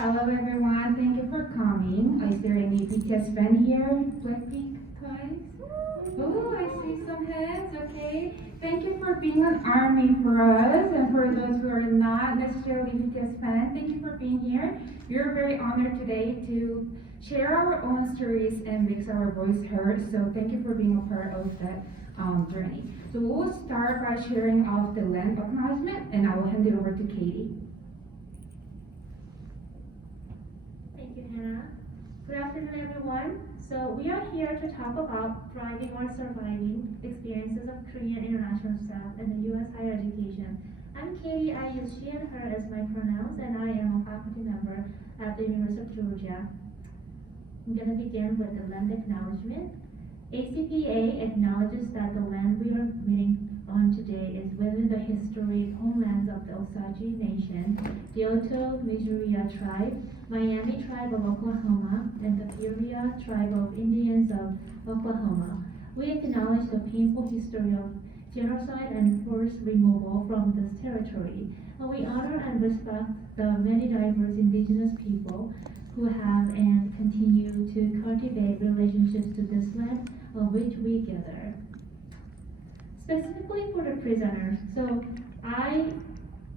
Hello everyone, thank you for coming. Is there any BTS fan here? Blackpink guys? Oh, I see some heads, okay. Thank you for being an army for us, and for those who are not necessarily BTS fans, thank you for being here. We're very honored today to share our own stories and make our voice heard, so thank you for being a part of that journey. So we'll start by sharing off the land acknowledgement, and I will hand it over to Katie. Thank you, Hannah. Good afternoon, everyone. So we are here to talk about thriving or surviving experiences of Korean international staff in the U.S. higher education. I'm Katie. I use she and her as my pronouns, and I am a faculty member at the University of Georgia. I'm going to begin with the land acknowledgement. ACPA acknowledges that the land we are meeting on today is within the historic homelands of the Osage Nation, the Oto-Missouri tribe, Miami tribe of Oklahoma, and the Peoria tribe of Indians of Oklahoma. We acknowledge the painful history of genocide and forced removal from this territory, and we honor and respect the many diverse indigenous people who have and continue to cultivate relationships to this land on which we gather. Specifically for the prisoners, so I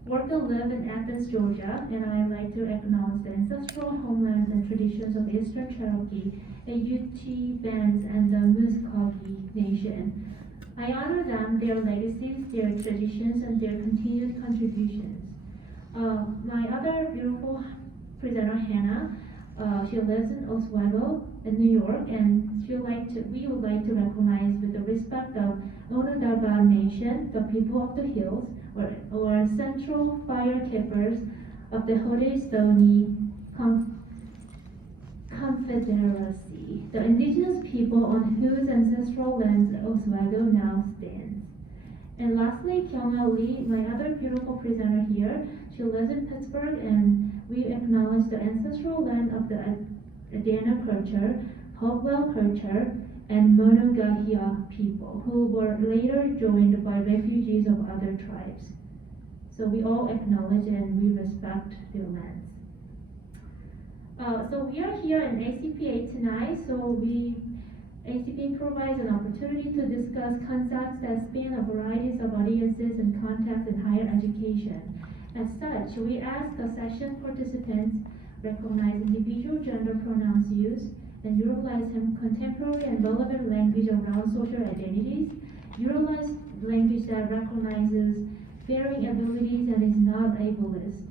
work and live in Athens, Georgia, and I like to acknowledge the ancestral homelands and traditions of Eastern Cherokee, the Ute Bands, and the Muskogee Nation. I honor them, their legacies, their traditions, and their continued contributions. My other beautiful prisoner, Hanna, she lives in Oswego, in New York, and we would like to recognize with the respect of Onondaga Nation, the people of the hills, or central firekeepers of the Haudenosaunee Confederacy, the indigenous people on whose ancestral lands Oswego now stands. And lastly, KyoungAh, my other beautiful prisoner here, she lives in Pittsburgh, and we acknowledge the ancestral land of the Adana culture, Hopewell culture, and Monongahela people, who were later joined by refugees of other tribes. So we all acknowledge and we respect their lands. So we are here in ACPA tonight, so ACPA provides an opportunity to discuss concepts that span a variety of audiences and contexts in higher education. As such, we ask the session participants recognize individual gender pronouns used and utilize contemporary and relevant language around social identities, utilize language that recognizes varying abilities and is not ableist,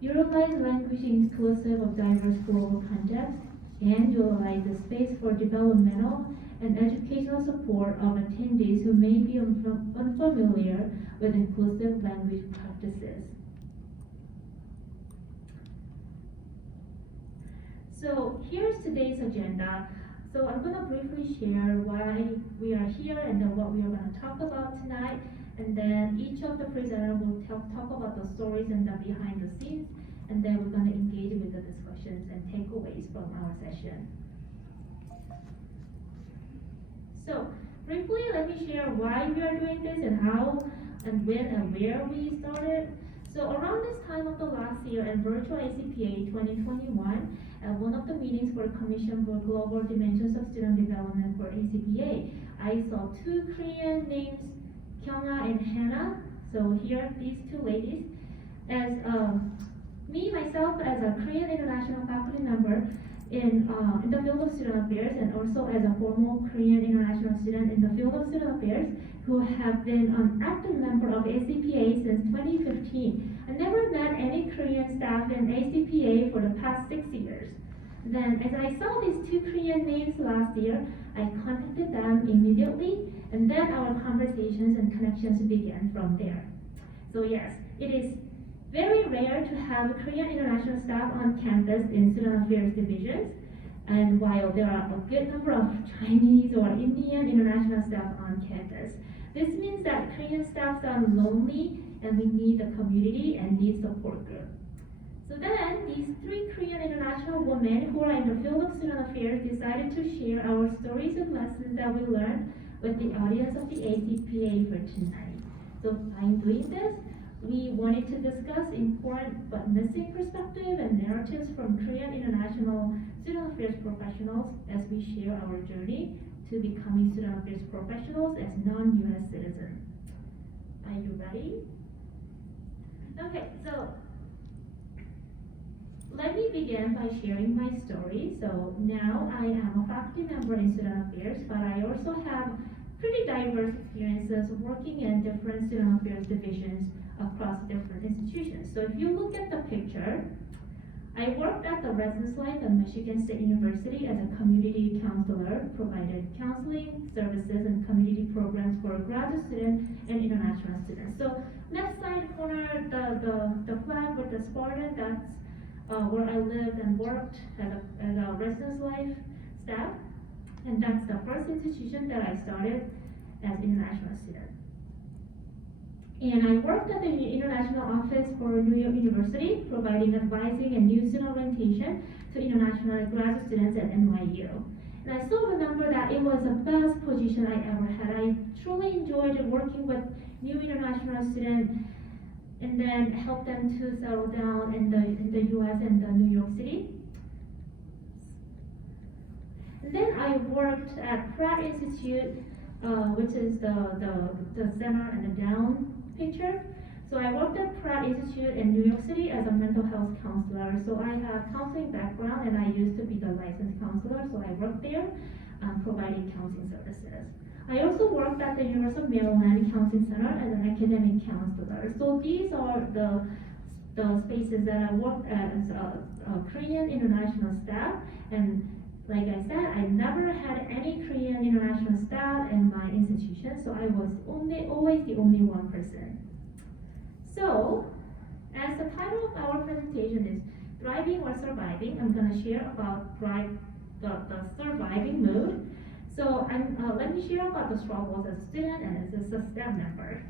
utilize language inclusive of diverse global contexts, and utilize the space for developmental and educational support of attendees who may be unfamiliar with inclusive language practices. So here's today's agenda. So I'm going to briefly share why we are here and then what we are going to talk about tonight. And then each of the presenters will talk about the stories and the behind the scenes. And then we're going to engage with the discussions and takeaways from our session. So briefly, let me share why we are doing this and how and when and where we started. So around this time of the last year in virtual ACPA 2021, at one of the meetings for the Commission for Global Dimensions of Student Development for ACPA, I saw two Korean names, KyoungAh and Hanna. So here, these two ladies. As myself, as a Korean international faculty member in the field of student affairs, and also as a formal Korean international student in the field of student affairs, who have been an active member of ACPA since 2015. I never met any Korean staff in ACPA for the past 6 years. Then, as I saw these two Korean names last year, I contacted them immediately, and then our conversations and connections began from there. So yes, it is very rare to have Korean international staff on campus in student affairs divisions, and while there are a good number of Chinese or Indian international staff on campus, this means that Korean staff sound lonely, and we need a community and need support group. So then, these three Korean international women who are in the field of student affairs decided to share our stories and lessons that we learned with the audience of the ACPA for tonight. So by doing this, we wanted to discuss important but missing perspective and narratives from Korean international student affairs professionals as we share our journey to becoming student affairs professionals as non-US citizens. Are you ready? Okay, so let me begin by sharing my story. So now I am a faculty member in student affairs, but I also have pretty diverse experiences working in different student affairs divisions across different institutions. So if you look at the picture, I worked at the residence life at Michigan State University as a community counselor, provided counseling services and community programs for graduate students and international students. So left side corner, the flag with the Spartan, that's where I lived and worked as a residence life staff. And that's the first institution that I started as international student. And I worked at the international office for New York University, providing advising and new student orientation to international graduate students at NYU. And I still remember that it was the best position I ever had. I truly enjoyed working with new international students and then help them to settle down in the US and the New York City. And then I worked at Pratt Institute, which is the center and the down picture. So I worked at Pratt Institute in New York City as a mental health counselor. So I have counseling background and I used to be the licensed counselor, so I worked there providing counseling services. I also worked at the University of Maryland Counseling Center as an academic counselor. So these are the spaces that I worked as a Korean international staff, and like I said, I never had any Korean international staff in my institution, so I was always the only one person. So, as the title of our presentation is Thriving or Surviving, I'm going to share about the surviving mood. So, let me share about the struggles as a student and as a staff member.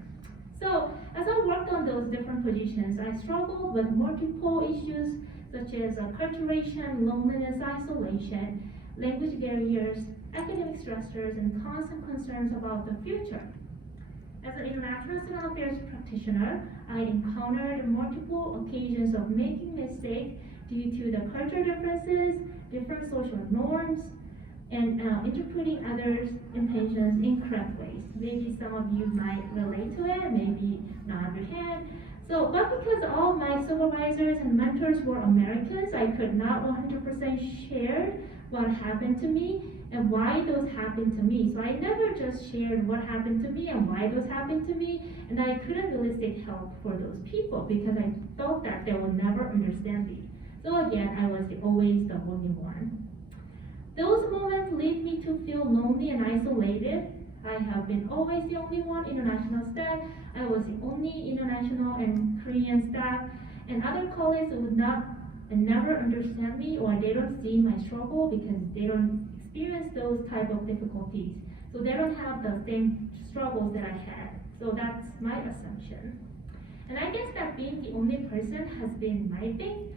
So, as I worked on those different positions, I struggled with multiple issues such as acculturation, loneliness, isolation, language barriers, academic stressors, and constant concerns about the future. As an international student affairs practitioner, I encountered multiple occasions of making mistakes due to the cultural differences, different social norms, and interpreting others' intentions in correct ways. Maybe some of you might relate to it, maybe not understand. So, but because all my supervisors and mentors were Americans, I could not 100% share what happened to me and why those happened to me. So I never just shared what happened to me and why those happened to me, and I couldn't really seek help for those people because I felt that they would never understand me. So again, I was always the only one. Those moments lead me to feel lonely and isolated. I have been always the only one international staff. I was the only international and Korean staff, and other colleagues would not and never understand me, or they don't see my struggle because they don't experience those type of difficulties. So they don't have the same struggles that I had. So that's my assumption. And I guess that being the only person has been my thing.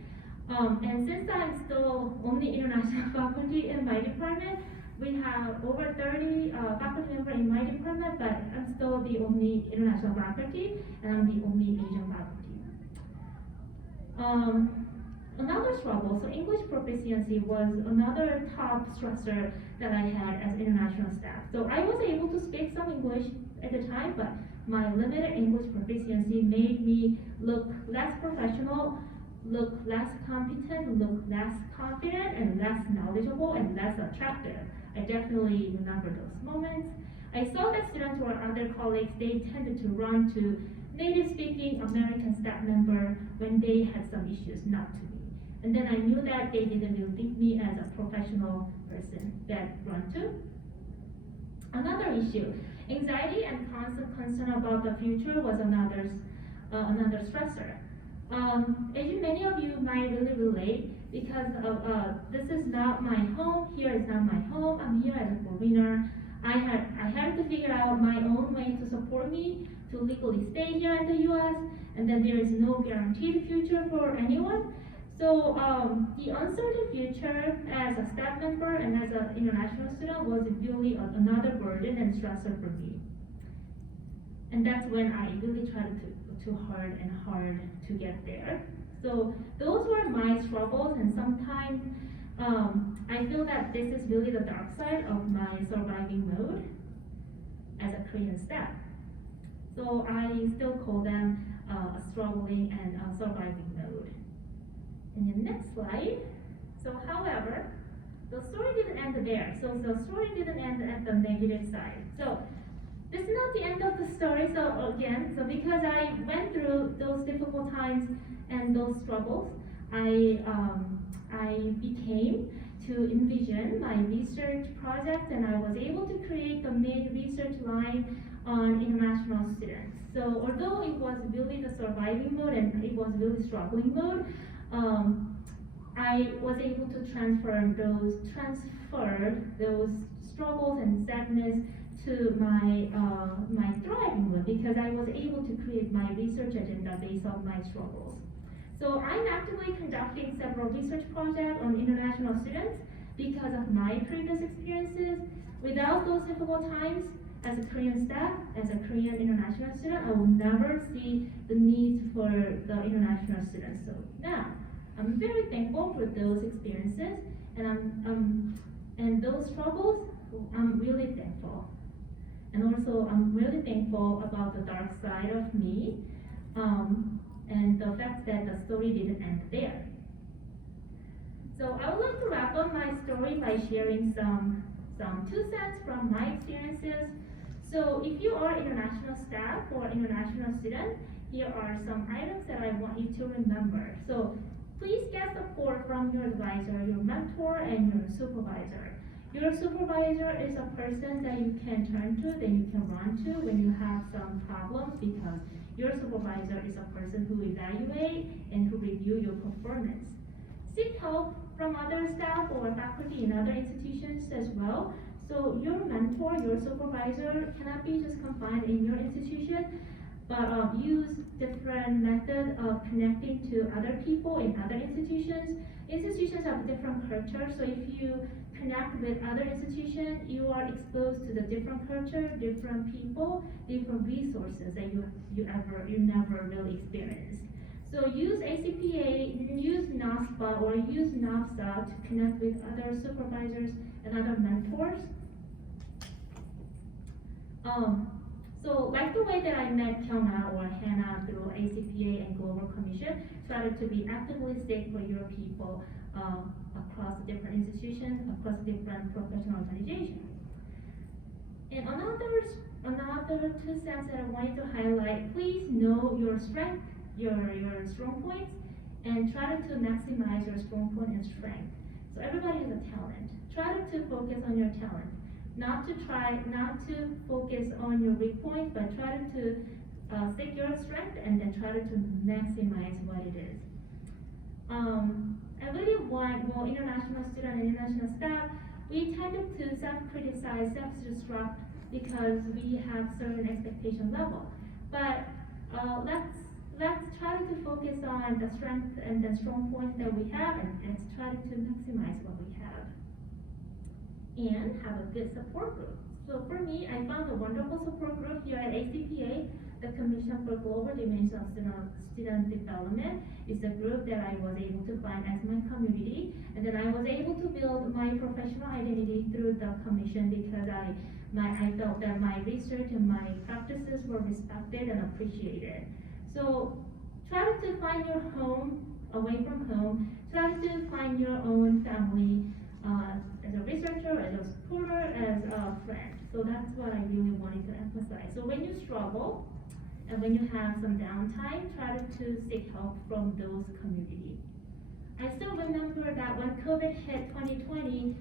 And since I'm still only international faculty in my department, we have over 30 faculty members in my department, but I'm still the only international faculty, and I'm the only Asian faculty. Another struggle, so English proficiency was another top stressor that I had as international staff. So I was able to speak some English at the time, but my limited English proficiency made me look less professional, look less competent, look less confident, and less knowledgeable, and less attractive. I definitely remember those moments. I saw that students or other colleagues, they tended to run to native speaking American staff member when they had some issues, not to me. And then I knew that they didn't really think me as a professional person that run to. Another issue, anxiety and constant concern about the future was another stressor. As many of you might really relate, because this is not my home, here is not my home, I'm here as a foreigner. I had to figure out my own way to support me to legally stay here in the US, and then there is no guaranteed future for anyone. So the uncertain future as a staff member and as an international student was really another burden and stressor for me. And that's when I really tried to too hard and hard to get there. So those were my struggles, and sometimes I feel that this is really the dark side of my surviving mode as a Korean staff. So I still call them struggling and surviving mode. And the next slide. So however, the story didn't end there. So the story didn't end at the negative side. So this is not the end of the story. So again, so because I went through those difficult times and those struggles, I became to envision my research project, and I was able to create the main research line on international students. So although it was really the surviving mode and it was really struggling mode, I was able to transfer those struggles and sadness to my my thriving mode, because I was able to create my research agenda based on my struggles. So I'm actively conducting several research projects on international students because of my previous experiences. Without those difficult times, as a Korean staff, as a Korean international student, I will never see the need for the international students. So now, I'm very thankful for those experiences, and and those struggles, I'm really thankful. And also, I'm really thankful about the dark side of me, and the fact that the story didn't end there. So I would like to wrap up my story by sharing some 2 cents from my experiences. So if you are international staff or international student, here are some items that I want you to remember. So please get support from your advisor, your mentor, and your supervisor. Your supervisor is a person that you can turn to, that you can run to when you have some problems, because your supervisor is a person who evaluates and who reviews your performance. Seek help from other staff or faculty in other institutions as well. So your mentor, your supervisor cannot be just confined in your institution, but use different methods of connecting to other people in other institutions. Institutions have different culture, so if you connect with other institutions, you are exposed to the different culture, different people, different resources that you never really experienced. So use ACPA, use NASPA, or use NAFSA to connect with other supervisors and other mentors. So like the way that I met KyoungAh or Hanna through ACPA and Global Commission, started to be actively seek for your people across different institutions, across different professional organizations. And another 2 cents that I wanted to highlight, please know your strength, your strong points, and try to maximize your strong point and strength. So everybody has a talent. Try to focus on your talent. Not to focus on your weak points, but try to seek your strength and then try to maximize what it is. I really want more international students and international staff. We tend to self-criticize, self-destruct because we have certain expectation level. But let's try to focus on the strength and the strong points that we have, and let's try to maximize what we have. And have a good support group. So for me, I found a wonderful support group here at ACPA. The Commission for Global Dimension of Student Development is a group that I was able to find as my community, and then I was able to build my professional identity through the commission because I felt that my research and my practices were respected and appreciated. So try to find your home away from home. Try to find your own family. As a researcher, as a supporter, as a friend. So that's what I really wanted to emphasize. So when you struggle and when you have some downtime, try to seek help from those communities. I still remember that when COVID hit 2020,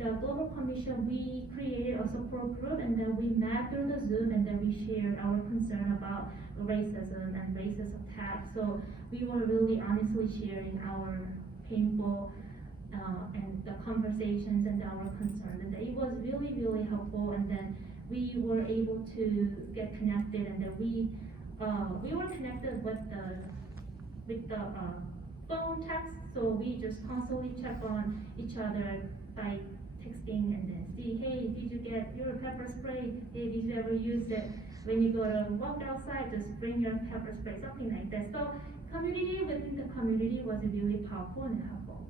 the Global Commission, we created a support group, and then we met through the Zoom, and then we shared our concern about racism and racist attacks. So we were really honestly sharing our painful and the conversations and our concerns, and it was really, really helpful. And then we were able to get connected, and then we were connected with the phone text, so we just constantly check on each other by texting, and then see, hey, did you get your pepper spray? Hey, did you ever use it? when you go to walk outside, just bring your pepper spray, something like that. So community within the community was really powerful and helpful.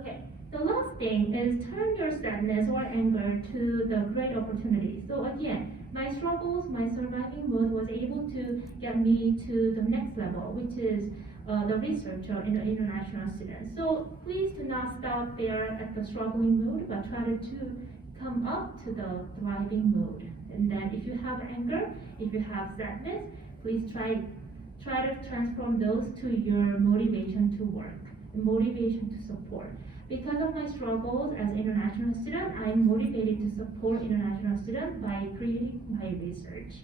Okay, the last thing is turn your sadness or anger to the great opportunity. So again, my struggles, my surviving mode was able to get me to the next level, which is the researcher in the international student. So please do not stop there at the struggling mode, but try to come up to the thriving mode. And then if you have anger, if you have sadness, please try to transform those to your motivation to work, motivation to support. Because of my struggles as an international student, I'm motivated to support international students by creating my research.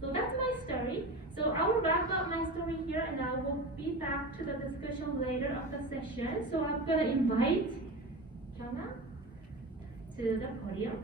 So that's my story. So I will wrap up my story here and I will be back to the discussion later of the session. So I'm going to invite KyoungAh to the podium.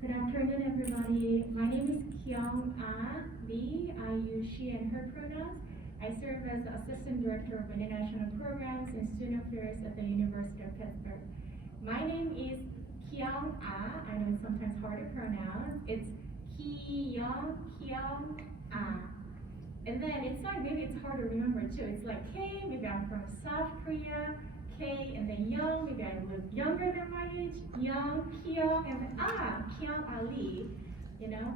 Good afternoon, everybody. My name is KyoungAh Lee. I use she and her pronouns. I serve as the Assistant Director of International Programs and Student Affairs at the University of Pittsburgh. My name is KyoungAh. I know it's sometimes hard to pronounce. It's KyoungAh. And then it's like, maybe it's hard to remember too. It's like K, maybe I'm from South Korea. K, and then Young, maybe I look younger than my age. Young, Kyung, and then KyoungAh Lee. You know,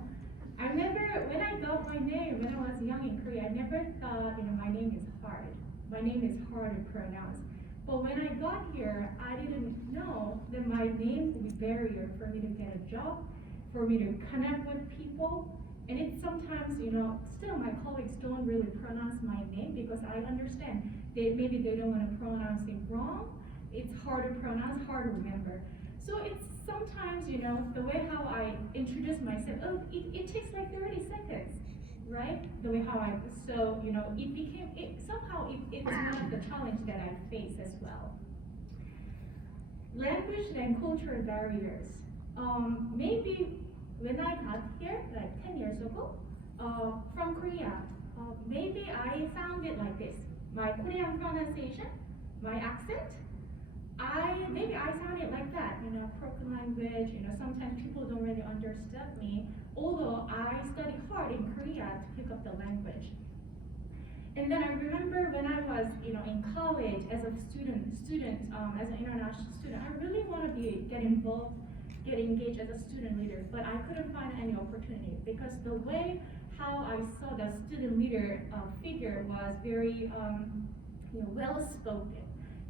I remember when I got my name when I was young in Korea, I never thought, my name is hard. My name is hard to pronounce. But when I got here, I didn't know that my name would be a barrier for me to get a job, for me to connect with people. And it's sometimes, still my colleagues don't really pronounce my name because I understand maybe they don't want to pronounce it wrong. It's hard to pronounce, hard to remember. So it's sometimes, the way how I introduce myself, it takes like 30 seconds, right? The way how so, somehow it's one of the challenge that I face as well. Language and cultural barriers. Maybe when I got here, like 10 years ago, from Korea, maybe I found it like this. My Korean pronunciation, my accent, maybe I sound it like that, broken language, sometimes people don't really understand me, although I studied hard in Korea to pick up the language. And then I remember when I was, in college as a student, as an international student, I really want to get involved, get engaged as a student leader, but I couldn't find any opportunity because the way how I saw the student leader figure was very well spoken.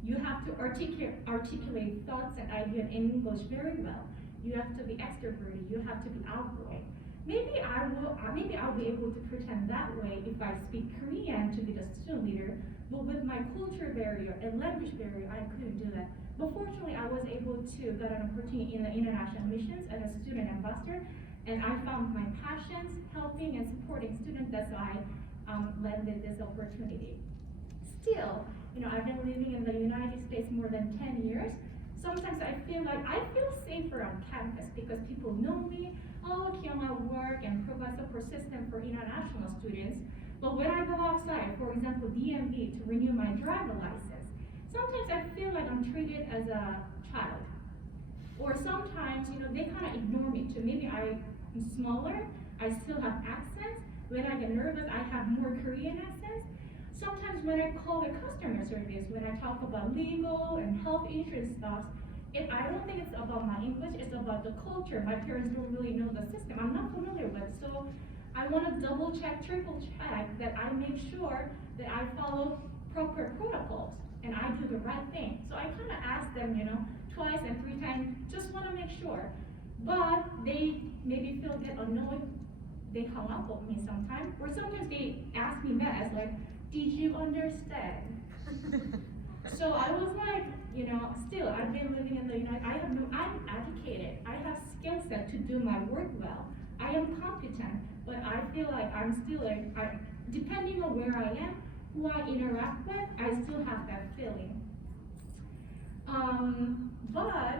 You have to articulate thoughts and ideas in English very well. You have to be extroverted. You have to be outgoing. Maybe I'll be able to pretend that way if I speak Korean to be the student leader. But with my culture barrier and language barrier, I couldn't do that. But fortunately, I was able to get an opportunity in the international missions as a student ambassador, and I found my passions helping and supporting students. That's why I landed this opportunity. Still, I've been living in the United States more than 10 years. Sometimes I feel safer on campus because people know me. KyoungAh work and provide support system for international students. But when I go outside, for example, DMV to renew my driver license, sometimes I feel like I'm treated as a child. Or sometimes, they kind of ignore me too. Maybe I'm smaller, I still have accents. When I get nervous, I have more Korean accents. Sometimes when I call the customer service, when I talk about legal and health insurance stuff, I don't think it's about my English, it's about the culture. My parents don't really know the system. I'm not familiar with, so I want to double check, triple check that I make sure that I follow proper protocols and I do the right thing. So I kind of ask them, twice and 3 times, just want to make sure. But they maybe get annoyed. They hung up on me sometimes, or sometimes they ask me that, like, did you understand? So I was like, still, I've been living in the United States. I'm educated. I have skill set to do my work well. I am competent, but I feel like I'm still depending on where I am, who I interact with, I still have that feeling. But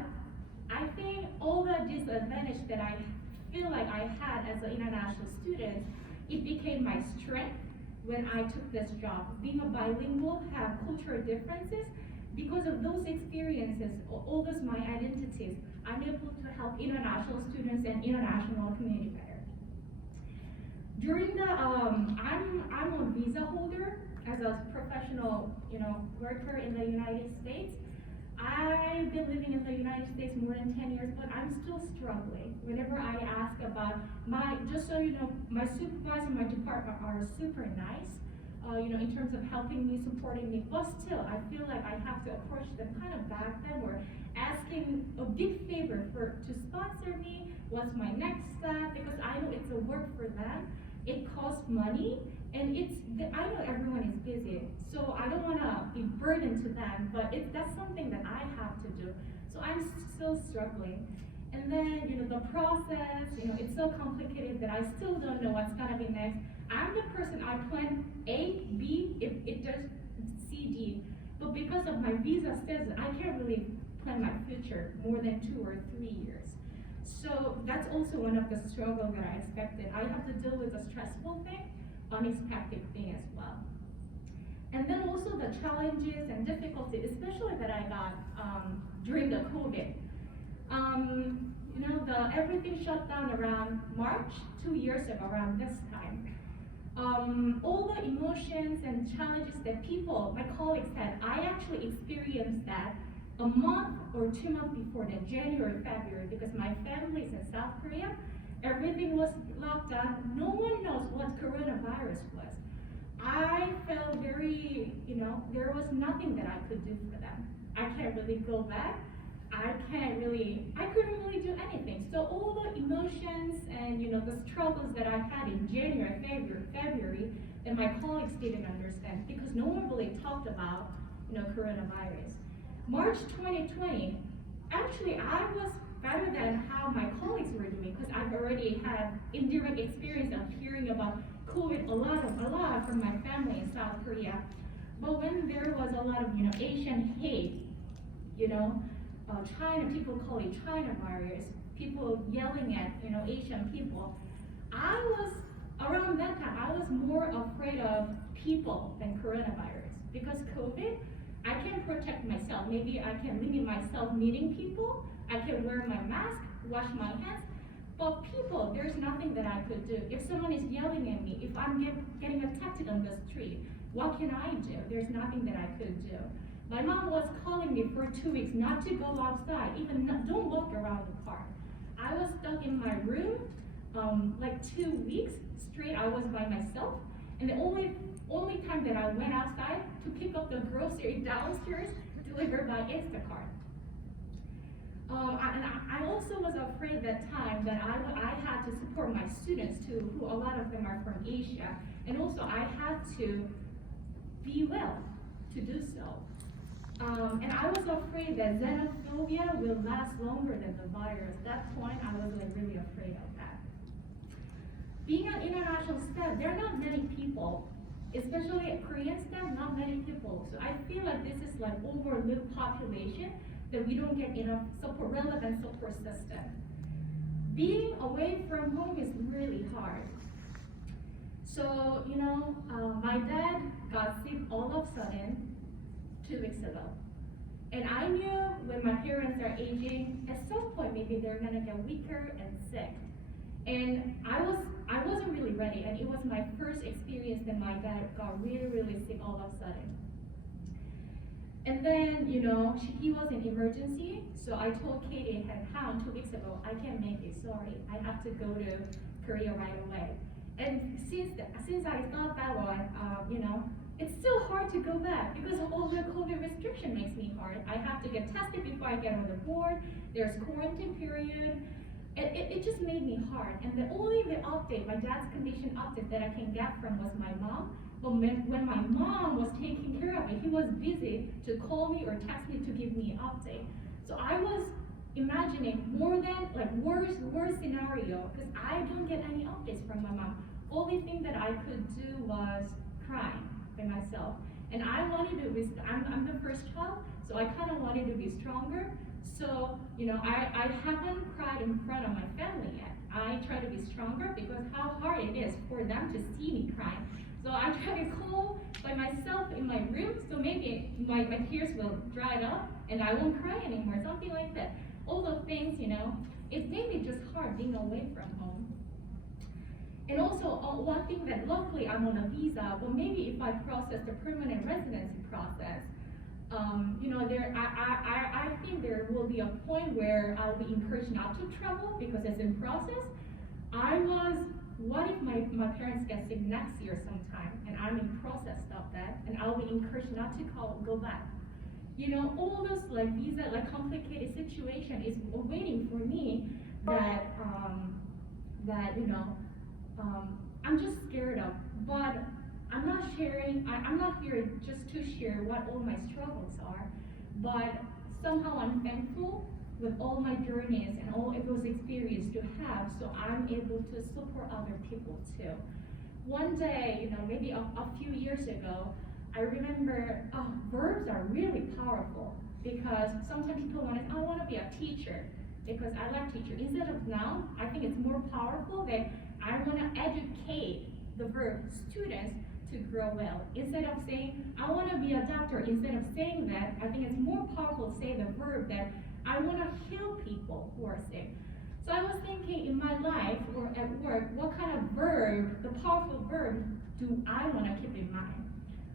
I think all the disadvantage that I feel like I had as an international student, it became my strength when I took this job. Being a bilingual, have cultural differences, because of those experiences, all those my identities, I'm able to help international students and international community better. During the, I'm a visa holder as a professional, worker in the United States. I've been living in the United States more than 10 years, but I'm still struggling. Whenever I ask about just so you know, my supervisor, my department are super nice, in terms of helping me, supporting me, but still, I feel like I have to approach them, kind of beg them, or asking a big favor to sponsor me, what's my next step, because I know it's a work for them, it costs money, and I know everyone is busy, so I don't want to be burdened to them, but that's something that I have to do. So I'm still struggling. And then, the process, it's so complicated that I still don't know what's gonna be next. I'm the person, I plan A, B, if it does C, D. But because of my visa status, I can't really plan my future more than 2 or 3 years. So that's also one of the struggles that I expected. I have to deal with a stressful thing, unexpected thing as well. And then also the challenges and difficulties, especially that I got during the COVID. Everything shut down around March, 2 years ago, around this time. All the emotions and challenges that my colleagues had, I actually experienced that a month or 2 months before that, January, February, because my family is in South Korea. Everything was locked down. No one knows what coronavirus was. I felt very, there was nothing that I could do for them. I can't really go back. I couldn't really do anything. So all the emotions and, the struggles that I had in January, February, that my colleagues didn't understand because no one really talked about, coronavirus. March 2020, actually I was better than how my colleagues were doing because I've already had indirect experience of hearing about COVID a lot from my family in South Korea. But when there was a lot of, Asian hate, China, people call it China virus, people yelling at, Asian people. Around that time, I was more afraid of people than coronavirus because COVID, I can protect myself. Maybe I can limit myself meeting people. I can wear my mask, wash my hands. But people, there's nothing that I could do. If someone is yelling at me, if I'm getting attacked on the street, what can I do? There's nothing that I could do. My mom was calling me for 2 weeks not to go outside, don't walk around the park. I was stuck in my room, like 2 weeks straight. I was by myself, and the only time that I went outside to pick up the grocery downstairs, delivered by Instacart. And I also was afraid that time that I had to support my students too, who a lot of them are from Asia, and also I had to be well to do so. And I was afraid that xenophobia will last longer than the virus. At that point, I was really afraid of that. Being an international staff, there are not many people, especially Korean staff, not many people. So I feel like this is like overlooked population that we don't get enough relevant support system. Being away from home is really hard. So, my dad got sick all of a sudden 2 weeks ago. And I knew when my parents are aging, at some point maybe they're gonna get weaker and sick. And I wasn't really ready, and it was my first experience that my dad got really, really sick all of a sudden. And then, he was in emergency, so I told Katie and Han 2 weeks ago, I can't make it, sorry. I have to go to Korea right away. And since I thought that one, it's still hard to go back because all the COVID restriction makes me hard. I have to get tested before I get on the board. There's quarantine period. It just made me hard. And the update, my dad's condition update that I can get from was my mom. But when my mom was taking care of it, he was busy to call me or text me to give me an update. So I was imagining more than worse scenario because I don't get any updates from my mom. Only thing that I could do was crying by myself. And I wanted to be, I'm the first child, so I kind of wanted to be stronger. So, I haven't cried in front of my family yet. I try to be stronger because how hard it is for them to see me crying. So I try to cool by myself in my room, so maybe my tears will dry up and I won't cry anymore, something like that. All those things, it made me just hard being away from home. And also, one thing that luckily I'm on a visa, but maybe if I process the permanent residency process, I think there will be a point where I'll be encouraged not to travel because it's in process. What if my parents get sick next year sometime and I'm in process of that and I'll be encouraged not to go back. All those visa, complicated situation is waiting for me that I'm just scared of, but I'm not here just to share what all my struggles are, but somehow I'm thankful with all my journeys and all of those experiences to have, so I'm able to support other people too. One day, maybe a few years ago, I remember verbs are really powerful because sometimes people I want to be a teacher because I like teacher. Instead of now, I think it's more powerful that I want to educate the verb students to grow well. Instead of saying, I want to be a doctor, instead of saying that, I think it's more powerful to say the verb that I want to heal people who are sick. So I was thinking in my life or at work, what kind of verb, the powerful verb, do I want to keep in mind?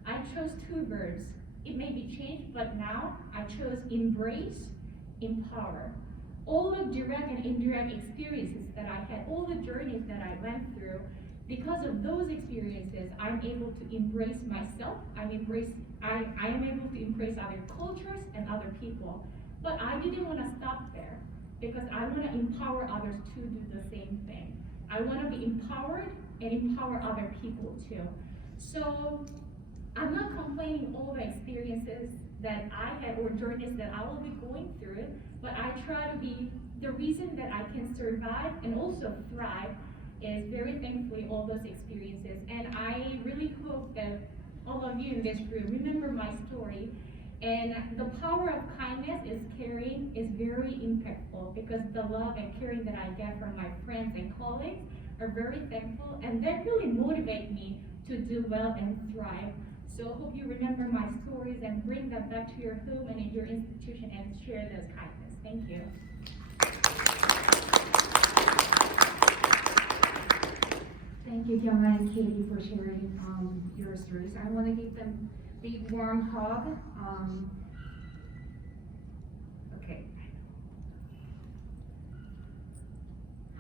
I chose two verbs. It may be changed, but now I chose embrace, empower. All the direct and indirect experiences that I had, all the journeys that I went through, because of those experiences, I'm able to embrace myself. I am able to embrace other cultures and other people. But I didn't want to stop there because I want to empower others to do the same thing. I want to be empowered and empower other people too. So I'm not complaining all the experiences that I had or journeys that I will be going through, but I try to be the reason that I can survive and also thrive is very thankfully all those experiences. And I really hope that all of you in this room remember my story. And the power of kindness is caring is very impactful because the love and caring that I get from my friends and colleagues are very thankful, and that really motivate me to do well and thrive. So hope you remember my stories and bring them back to your home and in your institution and share those kindness. Thank you. Thank you, KyoungAh and Katie, for sharing your stories. I want to give them a big warm hug. Okay.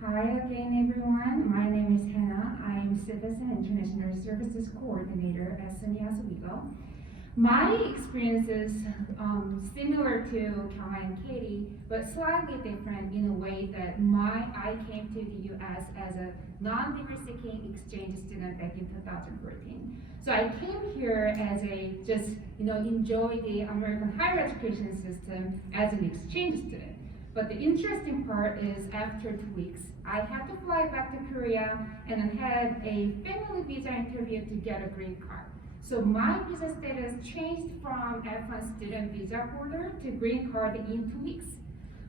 Hi again, everyone. My name is Hanna. I'm Citizen International Services Coordinator at SUNY Oswego. My experience is similar to KyoungAh and Katie, but slightly different in a way that I came to the U.S. as a non-degree seeking exchange student back in 2014. So I came here as enjoy the American higher education system as an exchange student. But the interesting part is after 2 weeks, I had to fly back to Korea and had a family visa interview to get a green card. So my visa status changed from F1 student visa holder to green card in 2 weeks,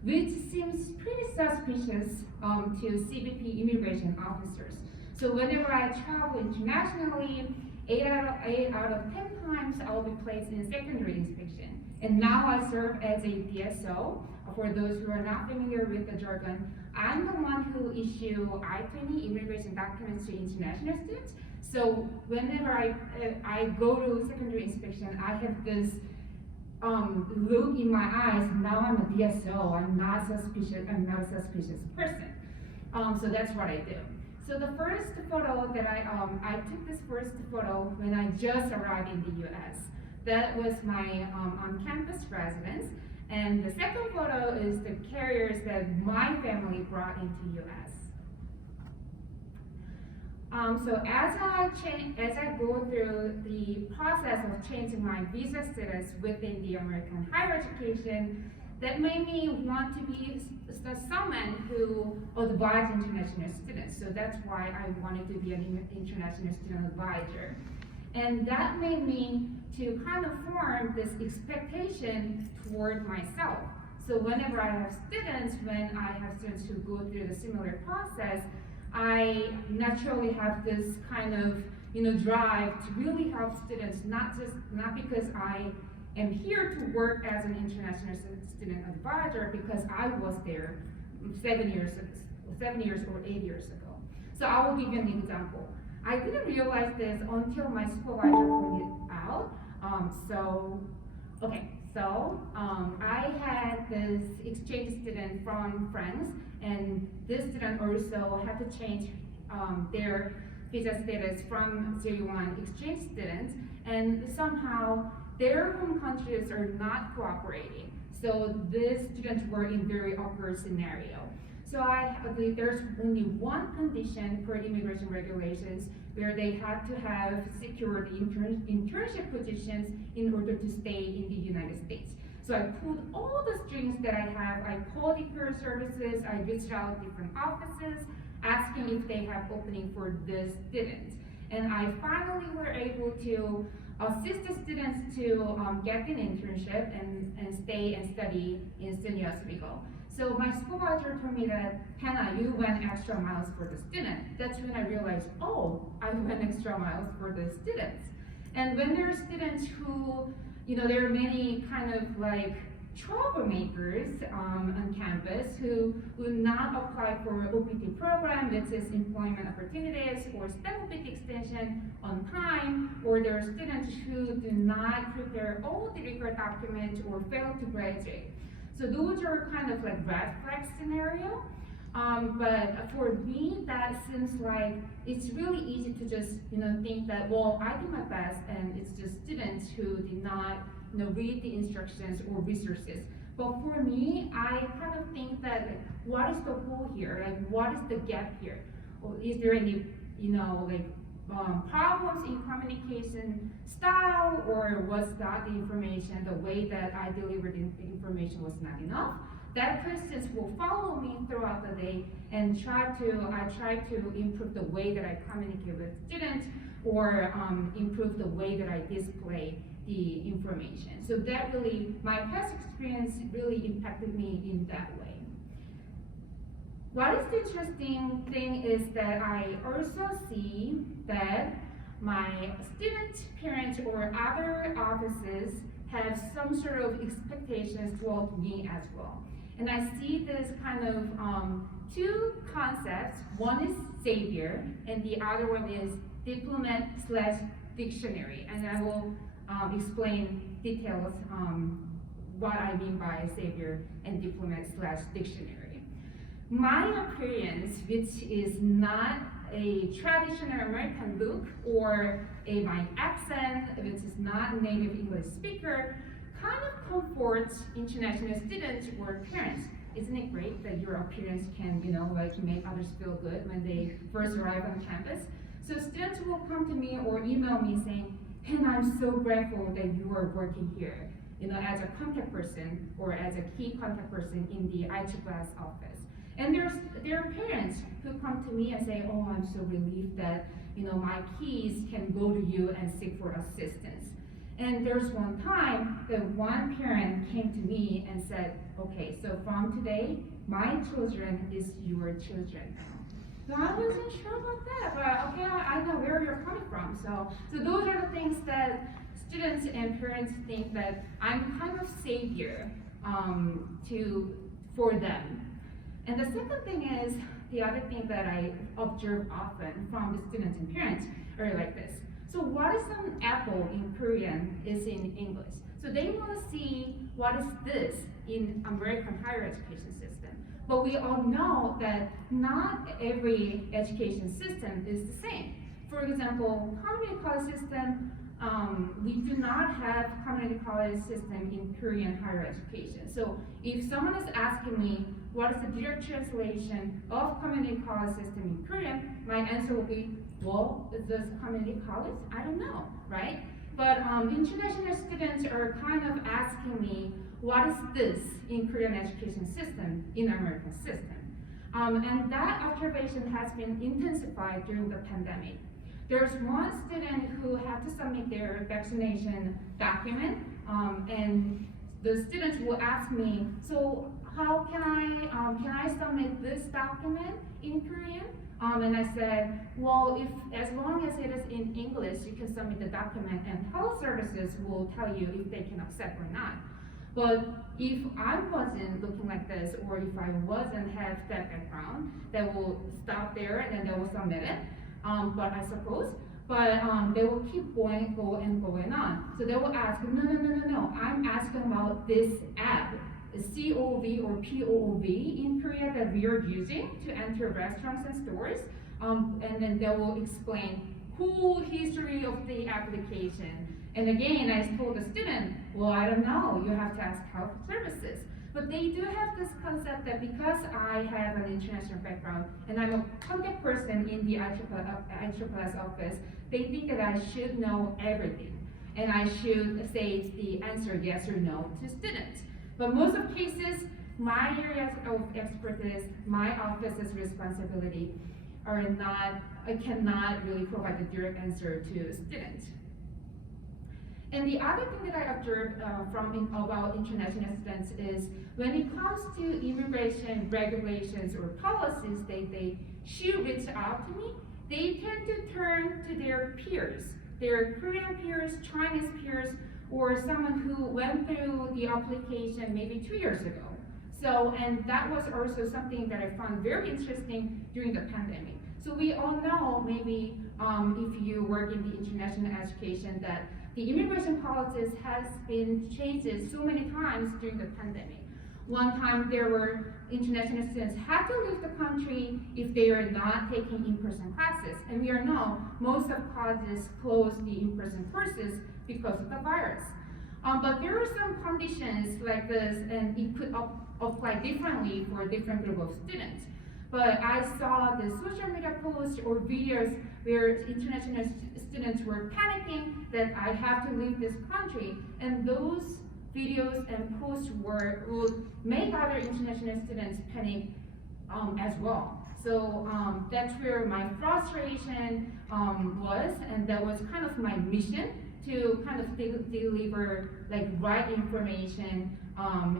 which seems pretty suspicious to CBP immigration officers. So whenever I travel internationally, 8 out of 10 times I will be placed in secondary inspection. And now I serve as a DSO. For those who are not familiar with the jargon, I'm the one who issue I-20 immigration documents to international students. So whenever I go to secondary inspection, I have this look in my eyes. Now I'm a DSO. I'm not suspicious. I'm not a suspicious person. So that's what I do. So the first photo that I took this first photo when I just arrived in the U.S. That was my on-campus residence. And the second photo is the carriers that my family brought into U.S. So as I go through the process of changing my visa status within the American higher education, that made me want to be someone who advises international students. So that's why I wanted to be an international student advisor. And that made me to kind of form this expectation toward myself. So whenever I have students, when I have students who go through the similar process, I naturally have this kind of drive to really help students, not because I am here to work as an international student advisor, because I was there 7 years or 8 years ago. So I will give you an example. I didn't realize this until my supervisor pointed out. I had this exchange student from France, and this student also had to change their visa status from 01 exchange students, and somehow their home countries are not cooperating. So these students were in very awkward scenario. So I believe there's only one condition for immigration regulations where they have to have secured internship positions in order to stay in the United States. So I pulled all the strings that I have. I called the career services, I reached out different offices, asking if they have opening for this student. And I finally were able to assist the students to get an internship and stay and study in SUNY Oswego. So my supervisor told me that, Hanna, you went extra miles for the student. That's when I realized, oh, I went extra miles for the students. And when there are students who, there are many kind of like troublemakers on campus who will not apply for OPT program, which is employment opportunities, or STEM OPT extension on time, or there are students who do not prepare all the required documents or fail to graduate. So those are kind of like red flag scenario. But for me, that seems like it's really easy to just think that, well, I do my best, and it's just students who did not read the instructions or resources. But for me, I kind of think that, like, what is the hole here? Like, what is the gap here? Or is there any problems in communication style, or was that the information, the way that I delivered the information was not enough? That questions will follow me throughout the day, and I try to improve the way that I communicate with students, or improve the way that I display the information. So that really, my past experience really impacted me in that way. What is the interesting thing is that I also see that my student, parents, or other offices have some sort of expectations towards me as well. And I see this kind of two concepts. One is savior, and the other one is diplomat/dictionary. And I will explain details what I mean by savior and diplomat/dictionary. My appearance, which is not a traditional American look, or my accent, which is not native English speaker, kind of comforts international students or parents. Isn't it great that your appearance can, make others feel good when they first arrive on campus? So students will come to me or email me saying, "Hanna, I'm so grateful that you are working here, as a contact person or as a key contact person in the ACPA office." And there are parents who come to me and say, "Oh, I'm so relieved that my keys can go to you and seek for assistance." And there's one time that one parent came to me and said, "Okay, so from today, my children is your children." So I wasn't sure about that, but okay, I know where you're coming from. So those are the things that students and parents think that I'm kind of savior for them. And the second thing is, the other thing that I observe often from the students and parents are like this. So what is an apple in Korean is in English. So they want to see what is this in American higher education system. But we all know that not every education system is the same. For example, community college system, we do not have community college system in Korean higher education. So if someone is asking me what is the direct translation of community college system in Korean, my answer will be, well, is this community college? I don't know, right? But international students are kind of asking me, what is this in Korean education system in American system? And that observation has been intensified during the pandemic. There's one student who had to submit their vaccination document, and the students will ask me, so how can I submit this document in Korean? And I said, well, if as long as it is in English, you can submit the document, and health services will tell you if they can accept or not. But if I wasn't looking like this, or if I wasn't have that background, they will stop there and then they will submit it. But I suppose, they will keep going on. So they will ask, no, I'm asking about this app, COV or POOV in Korea that we are using to enter restaurants and stores. And then they will explain whole history of the application. And again, I told the student, well, I don't know, you have to ask health services. But they do have this concept that because I have an international background and I'm a contact person in the IEEE office, they think that I should know everything. And I should say the answer yes or no to students. But most of cases, my areas of expertise, my office's responsibility are not, I cannot really provide a direct answer to students. And the other thing that I observed about international students is when it comes to immigration regulations or policies, they should reach out to me. They tend to turn to their peers, their Korean peers, Chinese peers, or someone who went through the application maybe 2 years ago. So, and that was also something that I found very interesting during the pandemic. So we all know, maybe if you work in the international education, that the immigration policies has been changed so many times during the pandemic. One time there were international students had to leave the country if they are not taking in-person classes. And we all know most of colleges closed the in-person courses because of the virus. But there are some conditions like this, and it could apply differently for a different group of students. But I saw the social media posts or videos where international students were panicking that I have to leave this country, and those videos and posts would make other international students panic as well. So that's where my frustration was, and that was kind of my mission to kind of deliver like right information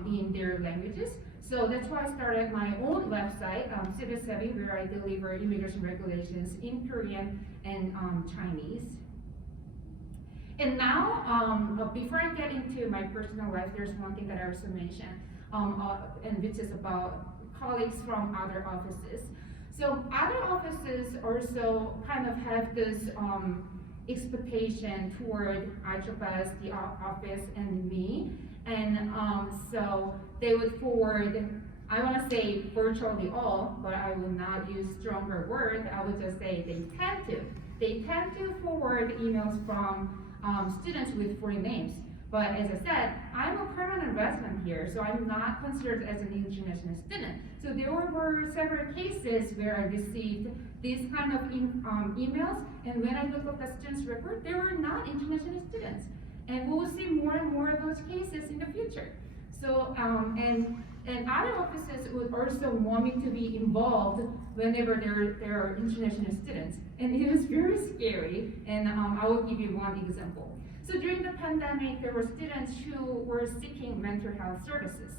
in their languages. So that's why I started my own website, Civil Savvy, where I deliver immigration regulations in Korean and Chinese. And now, before I get into my personal life, there's one thing that I also mentioned, and which is about colleagues from other offices. So other offices also kind of have this expectation toward IEEE, the office, and me. And so they would forward, I want to say virtually all, but I will not use stronger words. I would just say they tend to. They tend to forward emails from students with foreign names. But as I said, I'm a permanent resident here, so I'm not considered as an international student. So there were several cases where I received these kind of emails, and when I look up the students' record, they were not international students. And we'll see more and more of those cases in the future. So, and other offices would also want me to be involved whenever there are international students. And it was very scary, and I will give you one example. So during the pandemic, there were students who were seeking mental health services.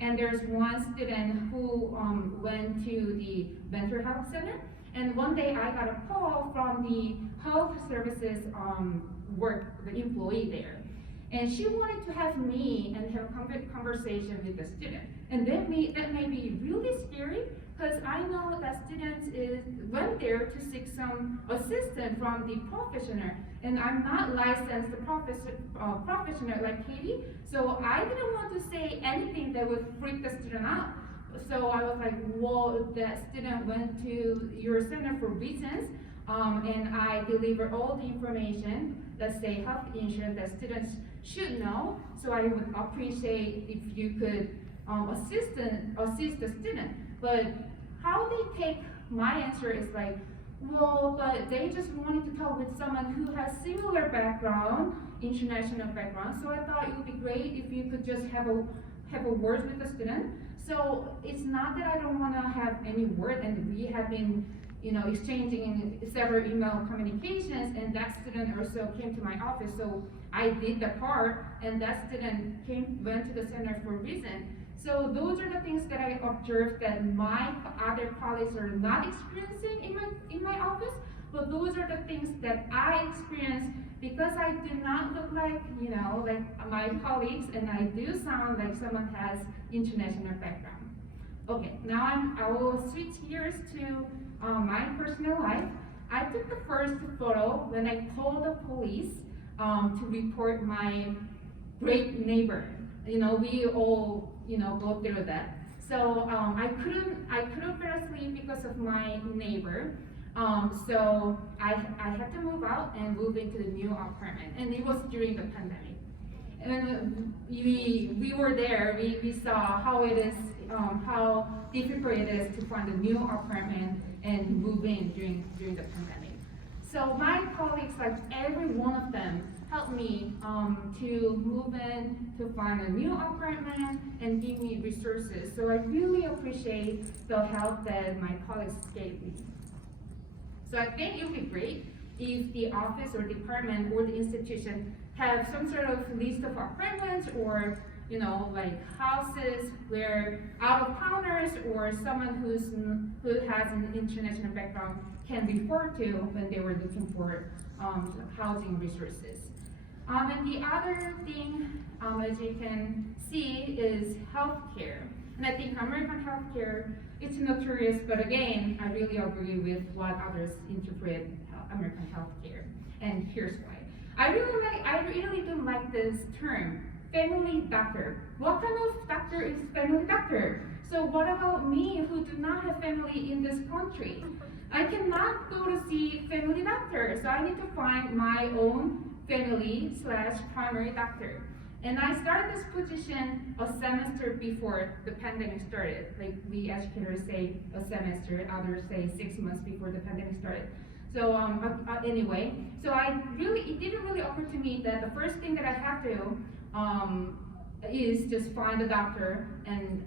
And there's one student who went to the mental health center, and one day I got a call from the health services the employee there. And she wanted to have me and have a conversation with the student. And that may be really scary, because I know that students went there to seek some assistance from the professional, and I'm not licensed professional like Katie, so I didn't want to say anything that would freak the student out. So I was like, well, that student went to your center for reasons, and I deliver all the information, let's say health insurance, that students should know. So I would appreciate if you could assist the student. But how they take my answer is like, well, but they just wanted to talk with someone who has similar background, international background. So I thought it would be great if you could just have a word with the student. So it's not that I don't want to have any word, and we have been exchanging several email communications, and that student also came to my office. So I did the part, and that student went to the center for a reason. So those are the things that I observed that my other colleagues are not experiencing in my office, but those are the things that I experienced because I do not look like my colleagues, and I do sound like someone has international background. Okay, now I will switch gears to my personal life. I took the first photo when I called the police to report my great neighbor. We all go through that. So I couldn't fall asleep because of my neighbor. So I had to move out and move into the new apartment, and it was during the pandemic. And we were there. We saw how it is, how difficult it is to find a new apartment and move in during the pandemic. So my colleagues, like every one of them, helped me to move in, to find a new apartment, and give me resources. So I really appreciate the help that my colleagues gave me. So I think it would be great if the office or department or the institution have some sort of list of apartments or like houses where out-of-towners or someone who has an international background can refer to when they were looking for housing resources. And the other thing, as you can see, is healthcare. And I think American healthcare, it's notorious, but again, I really agree with what others interpret American healthcare. And here's why. I really don't like this term, family doctor. What kind of doctor is family doctor? So what about me who do not have family in this country? I cannot go to see family doctor, so I need to find my own family/primary doctor. And I started this position a semester before the pandemic started. Like we educators say a semester, others say 6 months before the pandemic started. So anyway, so it didn't really occur to me that the first thing that I have to is just find a doctor and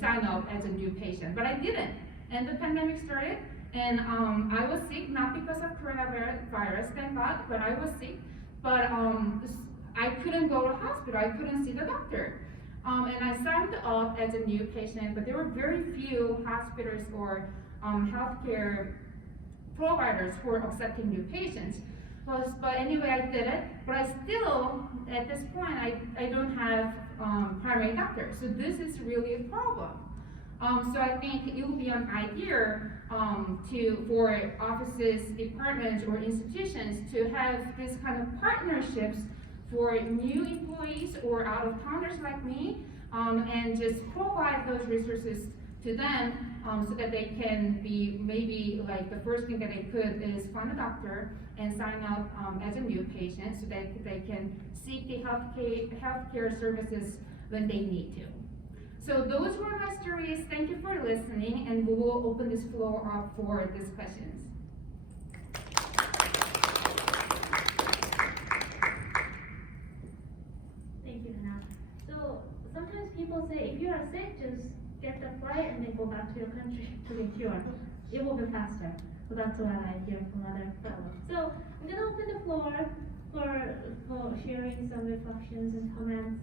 sign up as a new patient. But I didn't. And the pandemic started, and I was sick, not because of coronavirus, thank God, but I was sick. But I couldn't go to hospital, I couldn't see the doctor. And I signed up as a new patient, but there were very few hospitals or healthcare providers who were accepting new patients. But anyway, I did it, but I still, at this point, I don't have primary doctor. So this is really a problem. So I think it will be an idea for offices, departments, or institutions to have this kind of partnerships for new employees or out-of-towners like me, and just provide those resources to them so that they can be, maybe like the first thing that they could is find a doctor and sign up as a new patient so that they can seek the healthcare services when they need to. So those were my stories. Thank you for listening, and we will open this floor up for discussions. Thank you, Hanna. So sometimes people say, if you are sick, just get the flight and then go back to your country to get cured. It will be faster. So that's what I hear from other fellows. So I'm gonna open the floor for sharing some reflections and comments,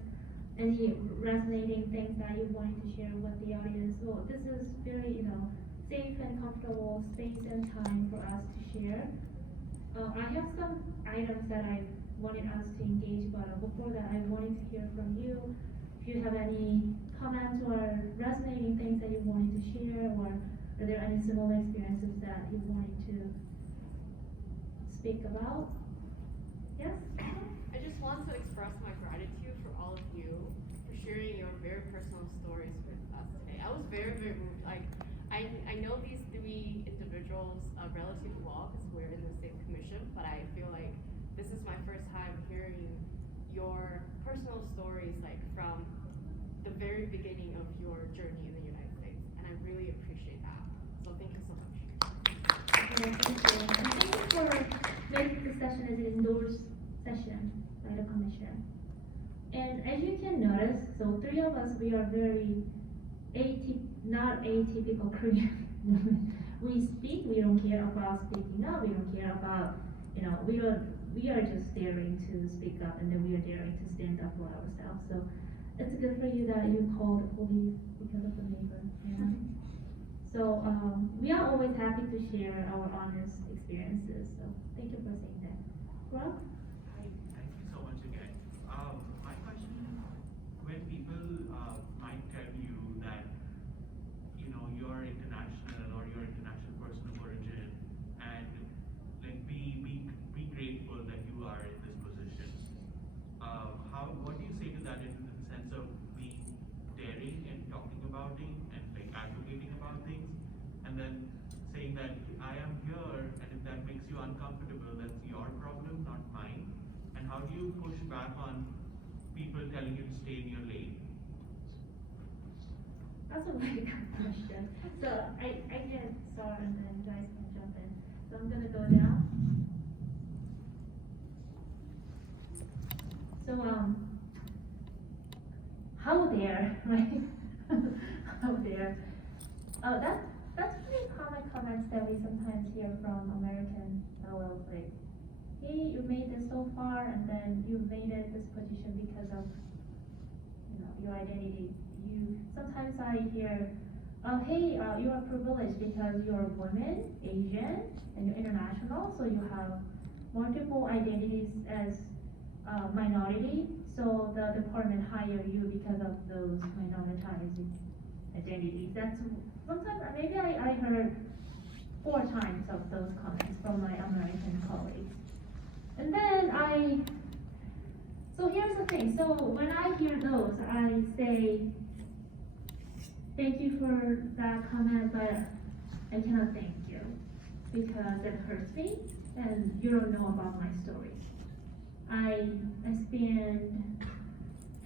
any resonating things that you wanted to share with the audience. So this is very, safe and comfortable space and time for us to share. I have some items that I wanted us to engage, but before that, I wanted to hear from you. If you have any comments or resonating things that you wanted to share, or are there any similar experiences that you wanted to speak about? Yes? I just want to express my gratitude for all of you for sharing your very personal stories with us today. I was very, very moved. I know these three individuals relatively well because we're in the same commission, but I feel like this is my first time hearing your personal stories, like from the very beginning of your journey in the United States, and I really appreciate that. So thank you so much. Yeah, thank you. And thank you for making this session as an endorsed session by the commission. And as you can notice, so three of us, we are very not atypical Korean We speak, we don't care about speaking up, we don't care about, we are just daring to speak up, and then we are daring to stand up for ourselves. So it's good for you that you called the police because of the neighbor. So we are always happy to share our honest experiences. So thank you for saying that. Rob? Hi, thank you so much again. My question is, when people might tell you that, you're international or you're an international person of origin, and like be grateful that you are in this position. What do you say to that in the sense of being daring and talking about it and like advocating about things, and then saying that I am here, and if that makes you uncomfortable, that's your problem, not mine. And how do you push back on people telling you to stay in your lane? That's a really good question. So I can start and then you guys can jump in. So I'm gonna go down. So how there, right? How there. That's pretty common comments that we sometimes hear from American fellows, like, hey, you made it so far, and then you made it this position because of your identity. Sometimes I hear, hey, you are privileged because you're woman, Asian, and you're international, so you have multiple identities as minority, so the department hire you because of those minoritized identities. That's sometimes maybe I heard 4 times of those comments from my American colleagues. And then so here's the thing, so when I hear those, I say, thank you for that comment, but I cannot thank you because it hurts me and you don't know about my story. I spend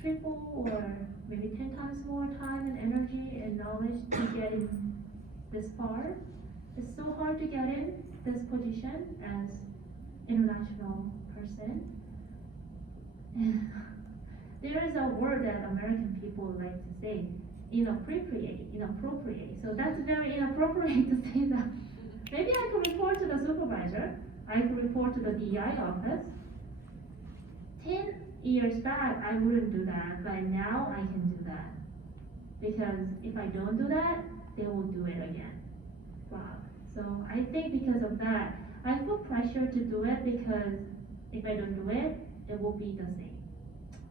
triple or maybe 10 times more time and energy and knowledge to get in this far. It's so hard to get in this position as international person. And there is a word that American people like to say, inappropriate. So that's very inappropriate to say that. Maybe I could report to the supervisor. I could report to the DEI office. 10 years back, I wouldn't do that, but now I can do that. Because if I don't do that, they will do it again. Wow. So I think because of that, I feel pressure to do it because if I don't do it, it will be the same.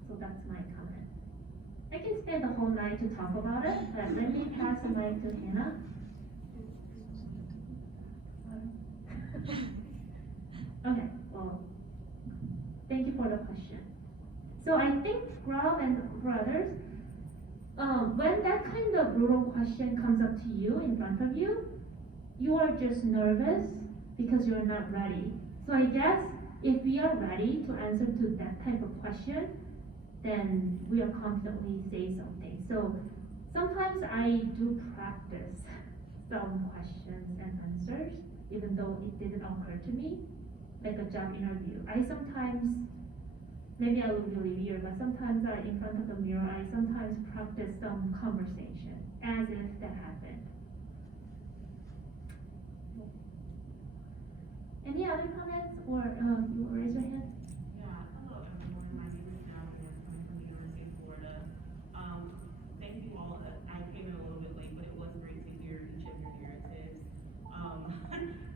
So that's my comment. I can spend the whole night to talk about it, but let me pass the mic to Hanna. Okay, well, thank you for the question. So I think Rob and brothers, when that kind of brutal question comes up to you in front of you, you are just nervous because you're not ready. So I guess if we are ready to answer to that type of question, then we will confidently say something. So sometimes I do practice some questions and answers, even though it didn't occur to me, like a job interview. I sometimes, maybe I look really weird, but sometimes in front of the mirror, I sometimes practice some conversation as if that happened. Any other comments, or you will raise your hand? Yeah, hello everyone. My name is Natalie. I'm coming from the University of Florida. Thank you all. I came in a little bit late, but it was great to hear each of your narratives.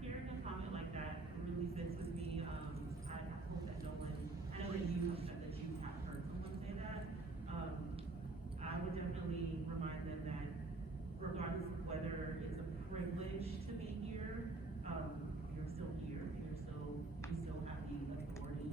Hearing a comment like that really sits with me. I hope that no one, I know that you have said that you have heard someone say that. I would definitely remind them that regardless of whether it's a privilege to be here, you're still here. You still have the authority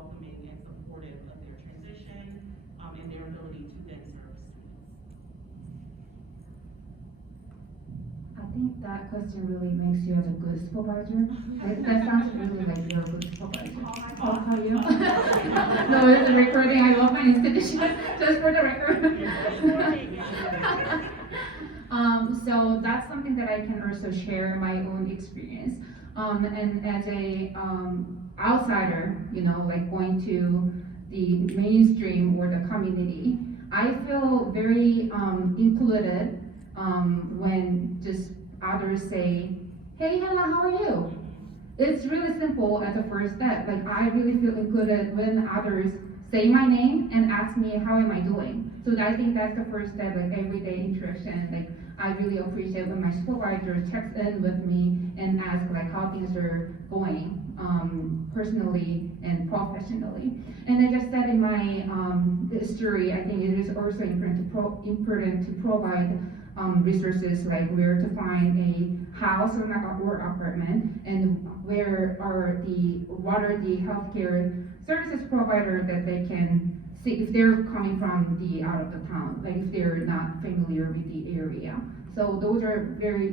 welcoming and supportive of their transition, and their ability to then serve students. I think that question really makes you as a good supervisor. Like, that sounds really like you're a good supervisor. Oh, how are you? No, it's a recording. I love my institution, just for the record. So that's something that I can also share my own experience. And as a outsider, you know, like going to the mainstream or the community, I feel very included when just others say, "Hey, Hanna, how are you?" It's really simple as a first step. Like, I really feel included when others say my name and ask me how am I doing. So I think that's the first step, like everyday interaction. Like, I really appreciate when my supervisor checks in with me and asks like how things are going, personally and professionally. And as I said in my story, I think it is also important to provide resources like where to find a house or apartment, and what are the healthcare services provider that they can see if they're coming from the out of the town, like if they're not familiar with the area. So those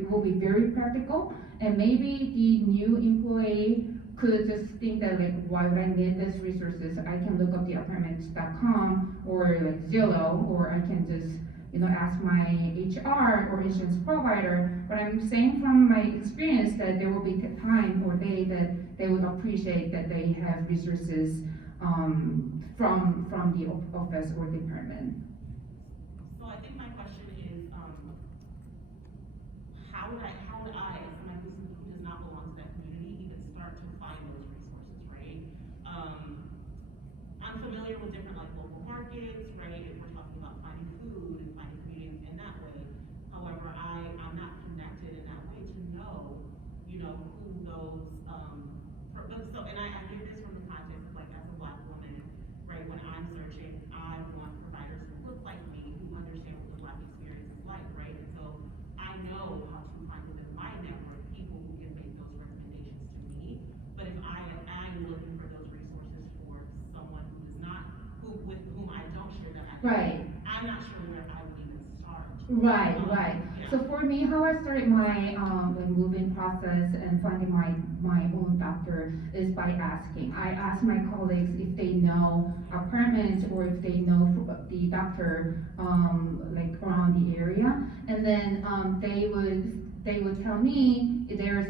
will be very practical, and maybe the new employee could just think that like, why would I need these resources? I can look up the apartments.com or like Zillow, or I can just ask my HR or insurance provider. But I'm saying from my experience that there will be a time or day that they would appreciate that they have resources from the office or department. So I think my question is, how would I, as someone who does not belong to that community, even start to find those resources, right? I'm familiar with different like local markets, right? If we're talking about finding food and finding communities in that way. However, I'm not connected in that way to know, who those, and I give this from the context of like, as a Black woman, right? When I'm searching, I want providers who look like me, who understand what the Black experience is like, right? And so I know how to find within my network people who can make those recommendations to me. But if I'm looking for those resources for someone who is not, with whom I don't share that activity, Right. I'm not sure where I would even start. Right. Yeah. So for me, how I started my like moving process and finding my own doctor is by asking. I ask my colleagues if they know apartments or if they know the doctor like around the area, and then they would tell me if there's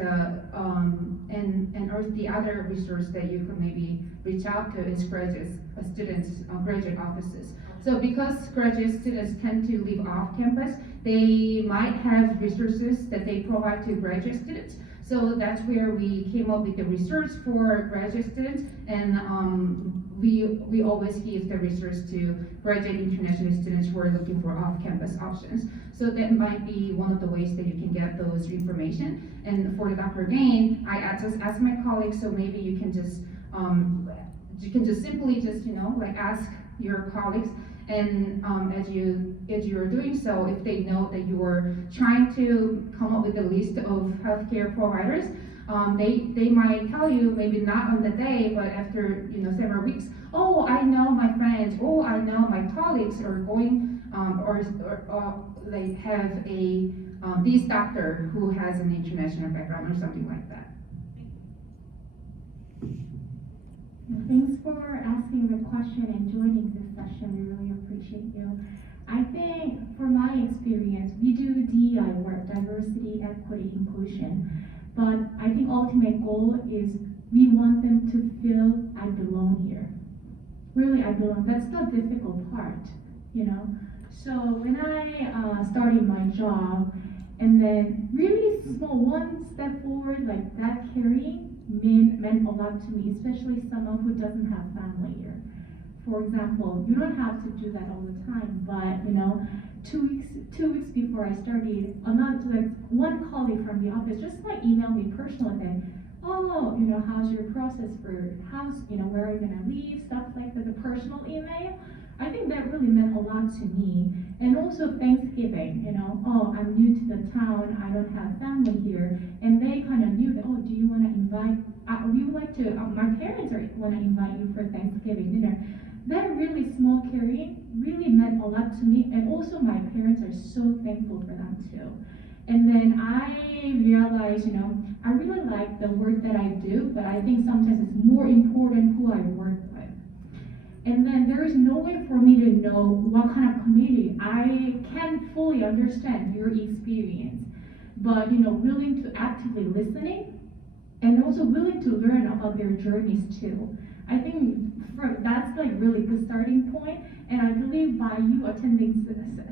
and or the other resource that you could maybe reach out to is graduate offices. So because graduate students tend to live off campus, they might have resources that they provide to graduate students. So that's where we came up with the resource for graduate students, and we always give the resource to graduate international students who are looking for off-campus options. So that might be one of the ways that you can get those information. And for the Dr. Gain, I just ask my colleagues, so maybe you can just simply like ask your colleagues, and as you're doing so, if they know that you are trying to come up with a list of healthcare providers, they might tell you, maybe not on the day, but after several weeks, oh, I know my friends, oh, I know my colleagues are going or like have a this doctor who has an international background or something like that. Thanks for asking the question and joining this session. We really appreciate you. I think, from my experience, we do DEI work, diversity, equity, inclusion. But I think ultimate goal is we want them to feel I belong here. Really, I belong. That's the difficult part, So when I started my job, and then really small one step forward, like that carrying, meant a lot to me, especially someone who doesn't have family here. For example, you don't have to do that all the time, but 2 weeks before I started, one colleague from the office just emailed me personally saying, oh, how's your process for where are you gonna leave, stuff like that, the personal email. I think that really meant a lot to me. And also Thanksgiving, oh, I'm new to the town, I don't have family here. And they kind of knew that, oh, do you want to invite, we would like to my parents are when I invite you for Thanksgiving dinner. That really small caring really meant a lot to me, and also my parents are so thankful for that too. And then I realized, I really like the work that I do, but I think sometimes it's more important who I work with. And then there is no way for me to know what kind of community. I can fully understand your experience, but willing to actively listening and also willing to learn about their journeys too. I think that's like really good starting point, and I believe by you attending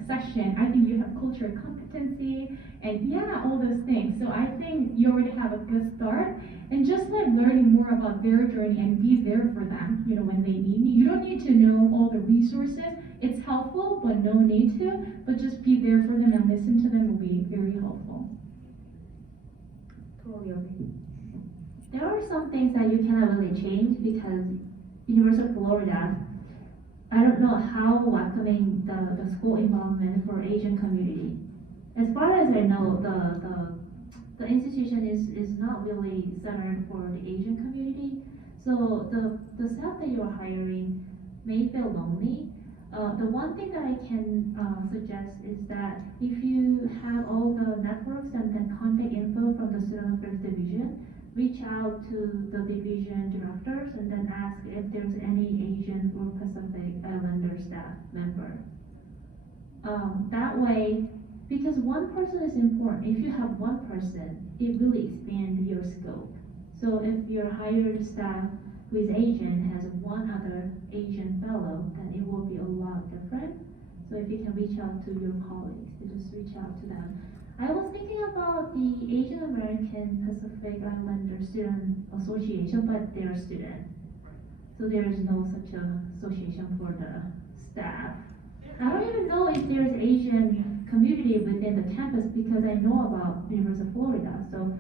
session, I think you have cultural competency and all those things. So I think you already have a good start, and just like learning more about their journey and be there for them, when they need you. You don't need to know all the resources. It's helpful, but no need to. But just be there for them and listen to them will be very helpful. Totally agree. There are some things that you cannot really change because University of Florida, I don't know how welcoming the school environment for Asian community. As far as I know, the institution is not really centered for the Asian community. So the staff that you're hiring may feel lonely. The one thing that I can suggest is that if you have all the networks and then contact info from the Student Affairs Division, reach out to the division directors and then ask if there's any Asian or Pacific Islander staff member. That way, because one person is important, if you have one person, it really expands your scope. So if your hired staff who is Asian has one other Asian fellow, then it will be a lot different. So if you can reach out to your colleagues, you just reach out to them. I was thinking about the Asian American Pacific Islander Student Association, but they're a student. So there is no such a association for the staff. I don't even know if there's Asian community within the campus because I know about University of Florida. So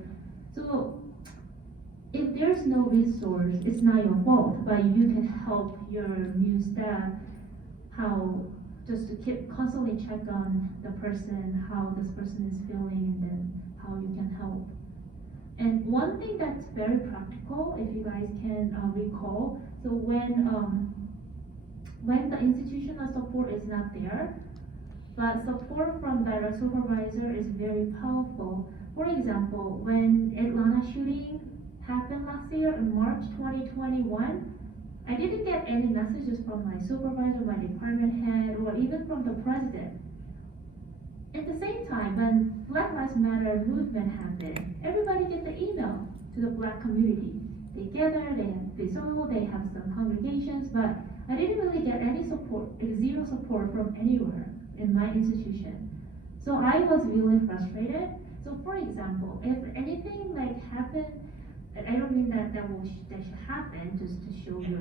if there's no resource, it's not your fault, but you can help your new staff just to keep constantly check on the person, how this person is feeling, and then how you can help. And one thing that's very practical, if you guys can recall, so when the institutional support is not there, but support from direct supervisor is very powerful. For example, when Atlanta shooting happened last year in March 2021, I didn't get any messages from my supervisor, my department head, or even from the president. At the same time, when Black Lives Matter movement happened, everybody get the email to the Black community. They gather, they have visual, they have some congregations, but I didn't really get any support, zero support from anywhere in my institution. So I was really frustrated. So for example, if anything like happened, I don't mean that should happen just to show your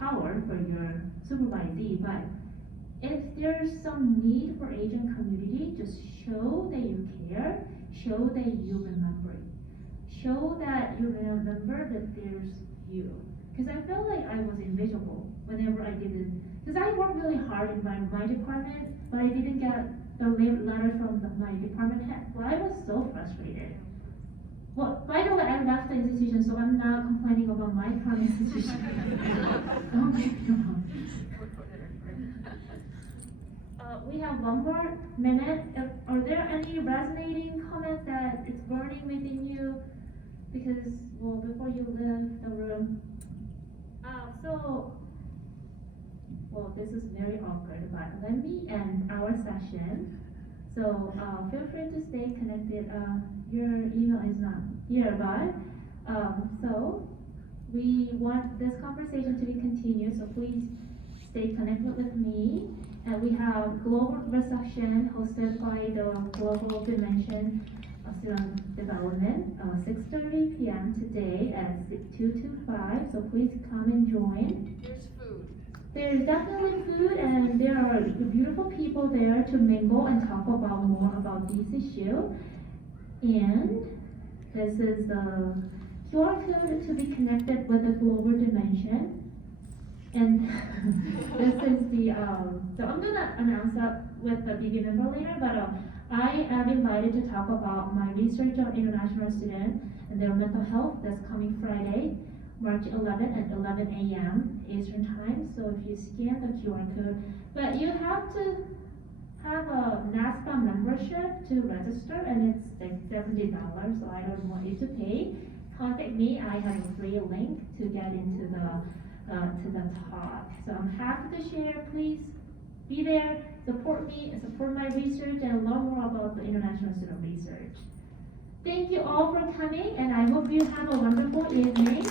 power for your supervisee, but if there's some need for Asian community, just show that you care, show that you remember it. Show that you remember that there's you. Because I felt like I was invisible whenever I didn't, because I worked really hard in my department, but I didn't get the letter from my department head. Well, I was so frustrated. Well, by the way, I left the institution, so I'm not complaining about my current institution. Don't get me wrong. We have one more minute. Are there any resonating comments that it's burning within you? Because, well, before you leave the room. Well, this is very awkward, but let me end our session. So feel free to stay connected. Your email is not here, but so we want this conversation to be continued. So please stay connected with me. And we have global reception hosted by the Global Dimension of Student Development, 6:30 p.m. today at 225. So please come and join. There's food. There's definitely food, and there are beautiful people there to mingle and talk about more about this issue. And this is the QR code to be connected with the Global Dimension. And this is the, so I'm gonna announce that with the BB member later, but I am invited to talk about my research on international students and their mental health. That's coming Friday. March 11 at 11 a.m. Eastern Time. So if you scan the QR code, but you have to have a NASPA membership to register, and it's like $70. So I don't want you to pay. Contact me. I have a free link to get into the talk. So I'm happy to share. Please be there, support me, support my research, and learn more about the international student research. Thank you all for coming, and I hope you have a wonderful evening.